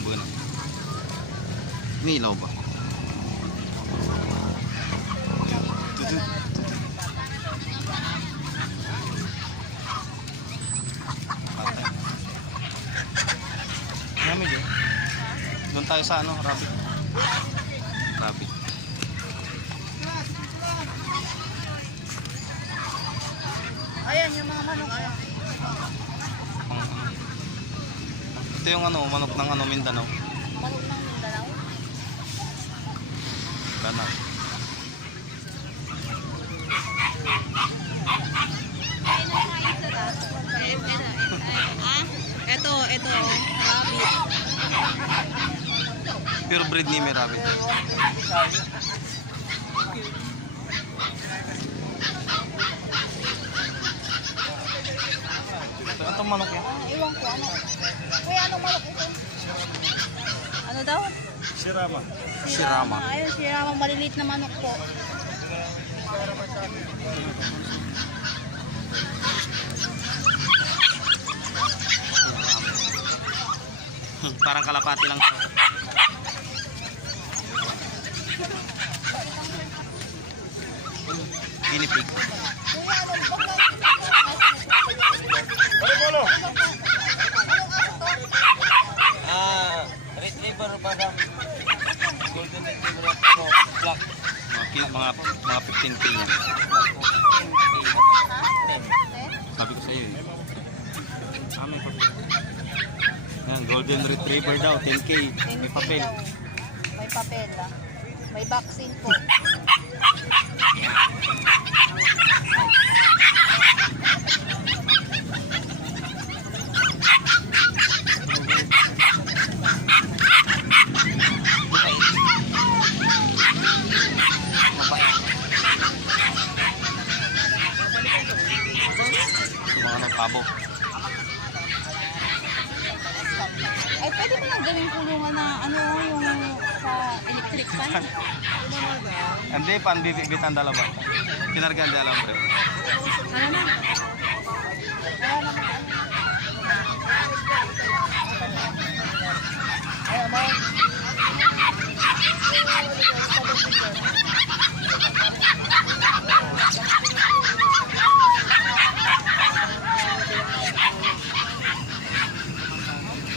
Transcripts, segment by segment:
bamboo na. May ilaw ba? Dami dyan. Doon tayo sa ano, rabbit. Rabbit. Ayan yung mga manok. Ayan. Ito yung ano, manok ng ano, Mindanao. Manok ng Mindanao. Mindanao. Ito, rabbit. Pure breed ni may rabbit. Ito manok yan. Iwan ko, ano? Kuya, anong manok ito? Ano daw? Shirama. Ayun, Shirama. Maliliit na manok po. Parang kalapati lang to. Guinea pig. Retriever padang golden retriever black. Mga 15K yan. Sabi ko sa iyo eh. May papel. Yan, golden retriever daw, 10K. May papel. May papel, ah. May vaccine po. Mga ano, pabo. Ay, pwede mo lang gawing kulungan na ano, yung sa electric fan. Hindi, panbibit ang dalawa. Kinarga ang dalawa. Ano na?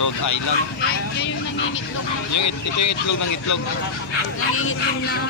Rhode Island. Yan yung nangingitlog ng... Ito yung itlog ng itlog. Nangingitlog ng...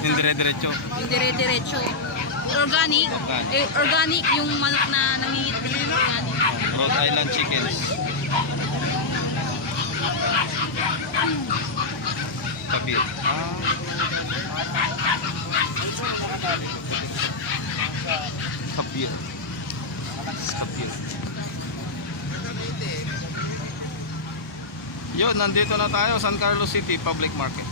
Yung dire-diretso. yung dire-diretso. Organic. Organic yung manok na nangingitlog ng organic. Rhode Island chickens. Kabir. Kabir. Kabir. Yo, nandito na tayo, San Carlos City Public Market.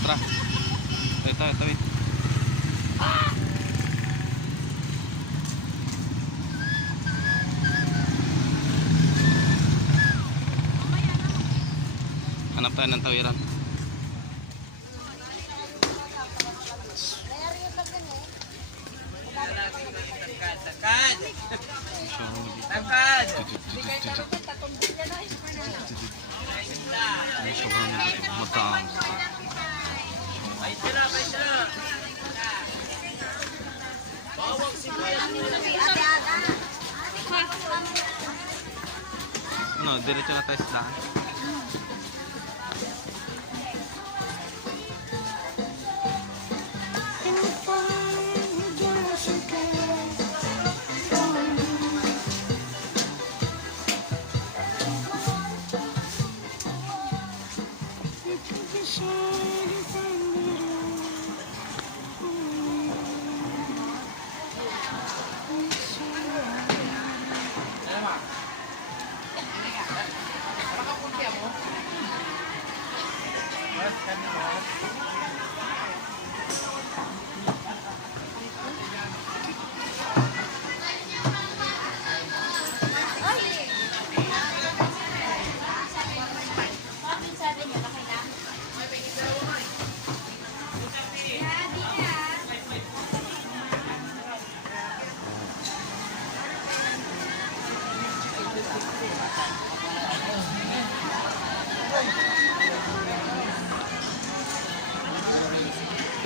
Tara. Tawid. Hanap tayo ng tawiran. Matang. No, diretso na tayo sa daan.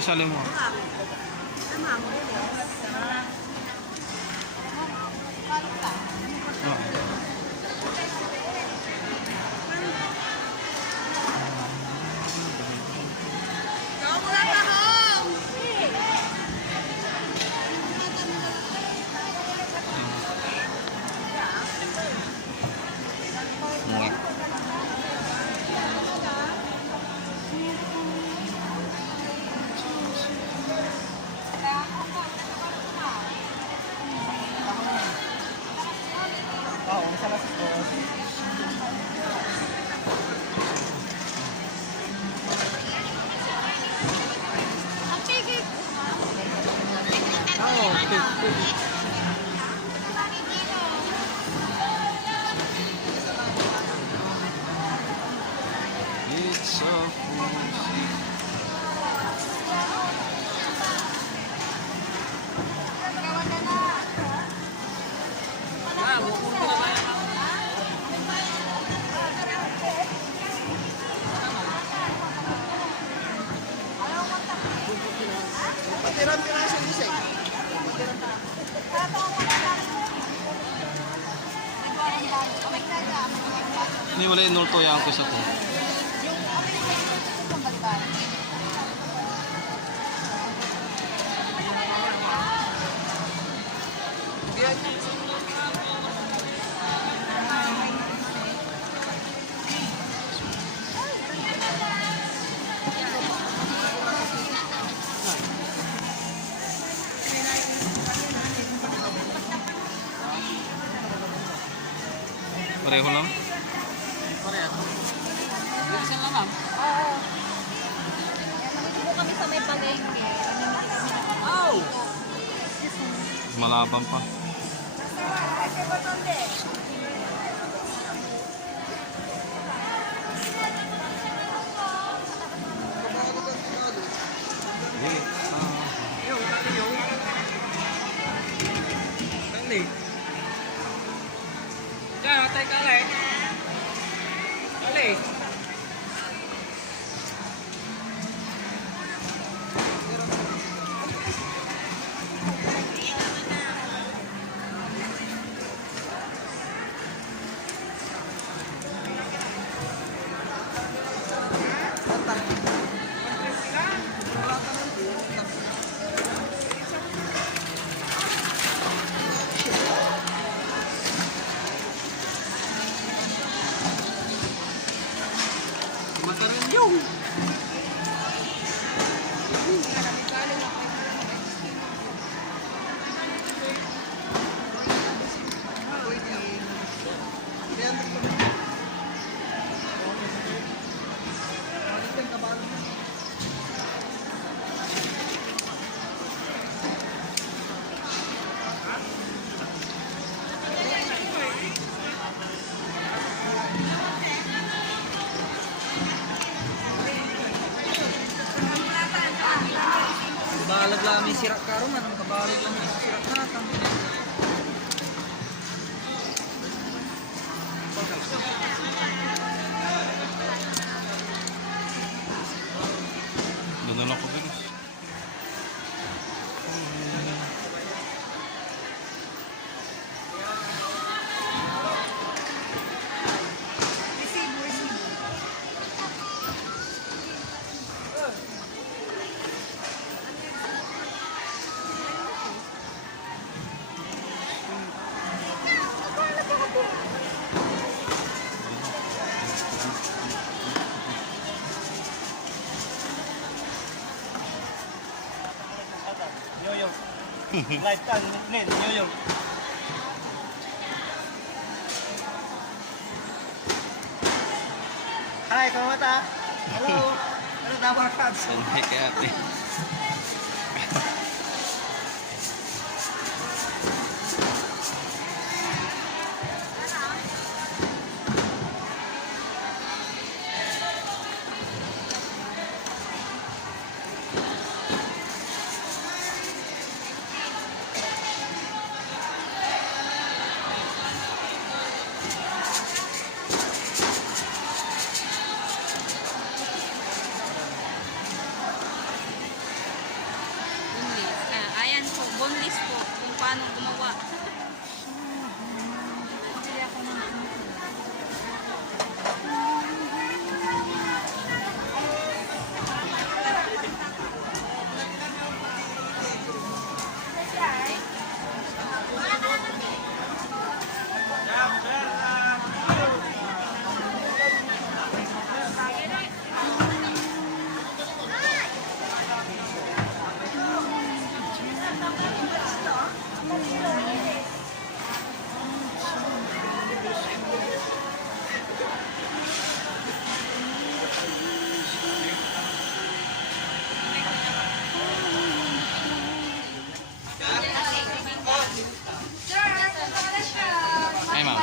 Isali mo. It's a full Ini wala inulto yang ko sa to. Pareho lang. Bilisan lang, ma'am. Oo. Nandito kami sa may palengke. Oh! Malabang pa. Kabalag lang may sirak karon, anong kabalag lang may sirak natang. Doon na lang ko bilis. Yoyo. Live ka, Nen, yoyo. Hi, kamata. Hello. Ano dapat ka? Sanay kay ate. paano gumawa. Bili ako ng Ay, ma'am.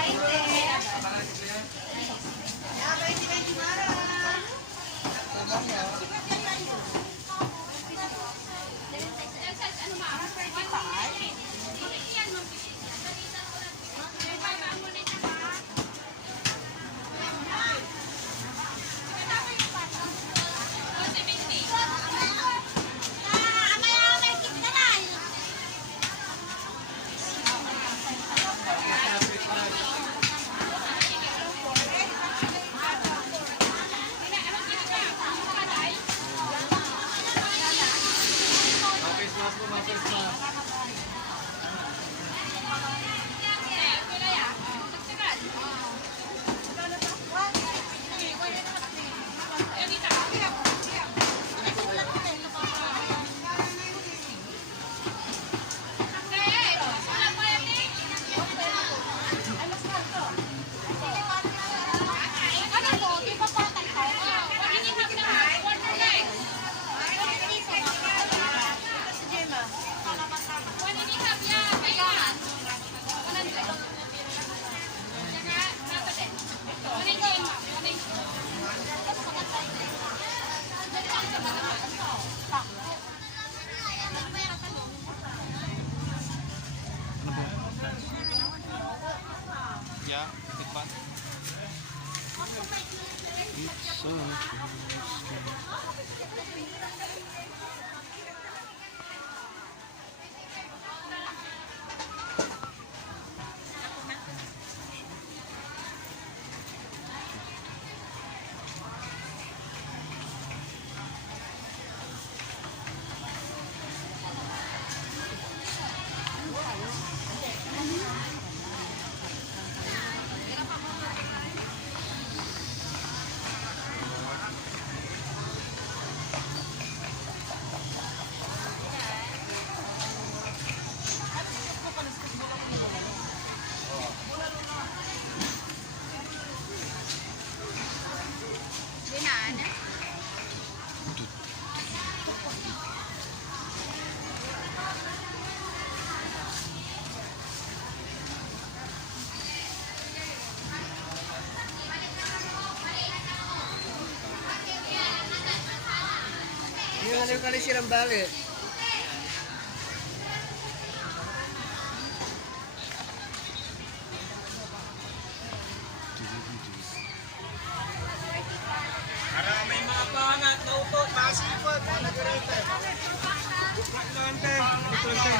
Yeah, big one. It's so Yung ano kali sirang bali. Para may mga pangat na upo, masipag, mga nagarete. Ante, ito ante.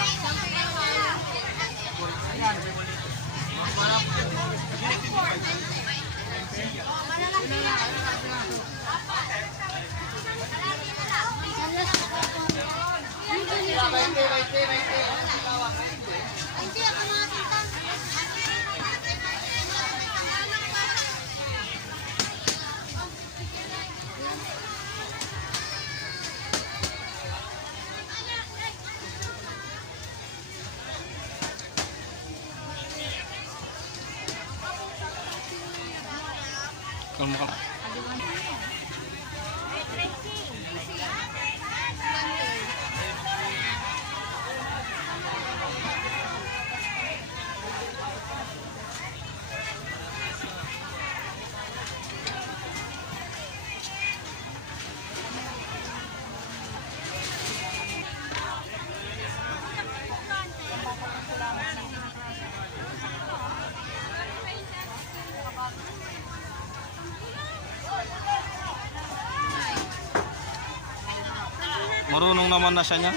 kalau mau marunong naman na siya niya.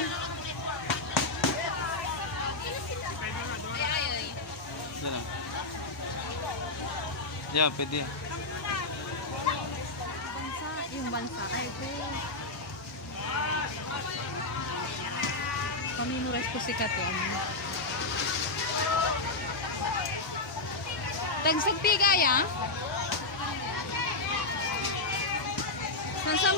Yeah, pwede. Bansa, yung bansa. Ay, ito. Camino Resto sikat to. Tagsagpiga ya? Sansam...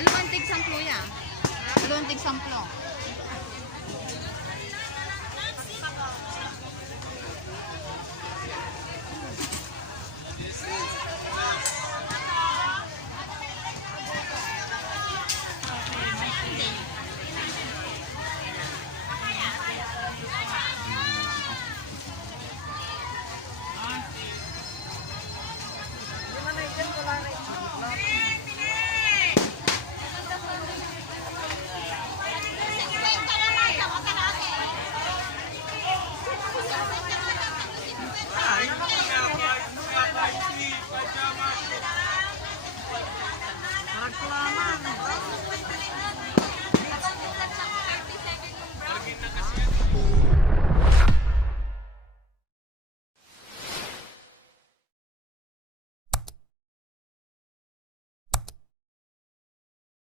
Aluantig samplo ya? Aluantig samplo.